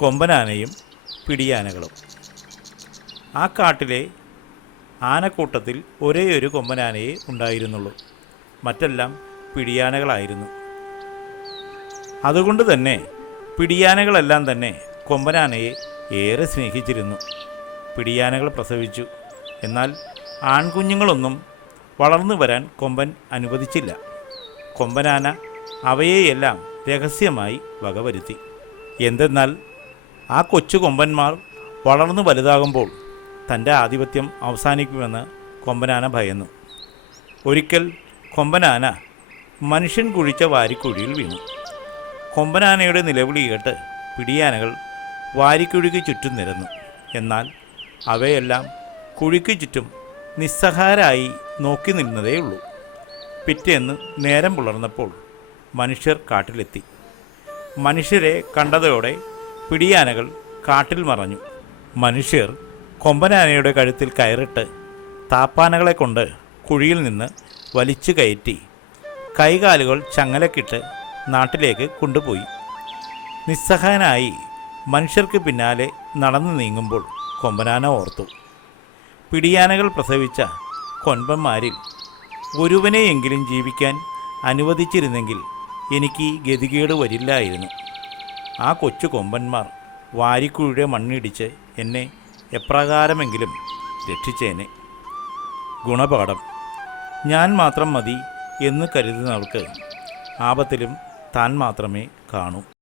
കൊമ്പനാനയും പിടിയാനകളും. ആ കാട്ടിലെ ആനക്കൂട്ടത്തിൽ ഒരേ ഒരു കൊമ്പനാനയെ ഉണ്ടായിരുന്നുള്ളൂ. മറ്റെല്ലാം പിടിയാനകളായിരുന്നു. അതുകൊണ്ട് തന്നെ പിടിയാനകളെല്ലാം തന്നെ കൊമ്പനാനയെ ഏറെ സ്നേഹിച്ചിരുന്നു. പിടിയാനകൾ പ്രസവിച്ചു. എന്നാൽ ആൺകുഞ്ഞുങ്ങളൊന്നും വളർന്നു വരാൻ കൊമ്പൻ അനുവദിച്ചില്ല. കൊമ്പനാന അവയെയെല്ലാം രഹസ്യമായി വകവരുത്തി. എന്തെന്നാൽ ആ കൊച്ചു കൊമ്പന്മാർ വളർന്നു വലുതാകുമ്പോൾ തന്റെ ആധിപത്യം അവസാനിക്കുമെന്ന് കൊമ്പനാന ഭയന്നു. ഒരിക്കൽ കൊമ്പനാന മനുഷ്യൻ കുഴിച്ച വാരിക്കുഴിയിൽ വീണു. കൊമ്പനാനയുടെ നിലവിളി കേട്ട് പിടിയാനകൾ വാരിക്കുഴിക്ക് ചുറ്റും നിരന്നു. എന്നാൽ അവയെല്ലാം കുഴിക്ക് ചുറ്റും നിസ്സഹാരായി നോക്കി നിന്നതേയുള്ളൂ. പിറ്റേന്ന് നേരം പുലർന്നപ്പോൾ മനുഷ്യർ കാട്ടിലെത്തി. മനുഷ്യരെ കണ്ടതോടെ പിടിയാനകൾ കാട്ടിൽ മറഞ്ഞു. മനുഷ്യർ കൊമ്പനാനയുടെ കഴുത്തിൽ കയറിട്ട് താപ്പാനകളെ കൊണ്ട് കുഴിയിൽ നിന്ന് വലിച്ചു കയറ്റി കൈകാലുകൾ ചങ്ങലക്കിട്ട് നാട്ടിലേക്ക് കൊണ്ടുപോയി. നിസ്സഹായനായി മനുഷ്യർക്ക് പിന്നാലെ നടന്നു നീങ്ങുമ്പോൾ കൊമ്പനാന ഓർത്തു. പിടിയാനകൾ പ്രസവിച്ച കൊൻപന്മാരിൽ ഒരുവനെയെങ്കിലും ജീവിക്കാൻ അനുവദിച്ചിരുന്നെങ്കിൽ എനിക്ക് ഗതികേട് വരില്ലായിരുന്നു. ആ കൊച്ചു കൊമ്പന്മാർ വാരിക്കുഴിയുടെ മണ്ണിടിച്ച് എന്നെ എപ്രകാരമെങ്കിലും രക്ഷിച്ചേനെ. ഗുണപാഠം. ഞാൻ മാത്രം മതി എന്ന് കരുതുന്നവർക്ക് ആപത്തിലും താൻ മാത്രമേ കാണൂ.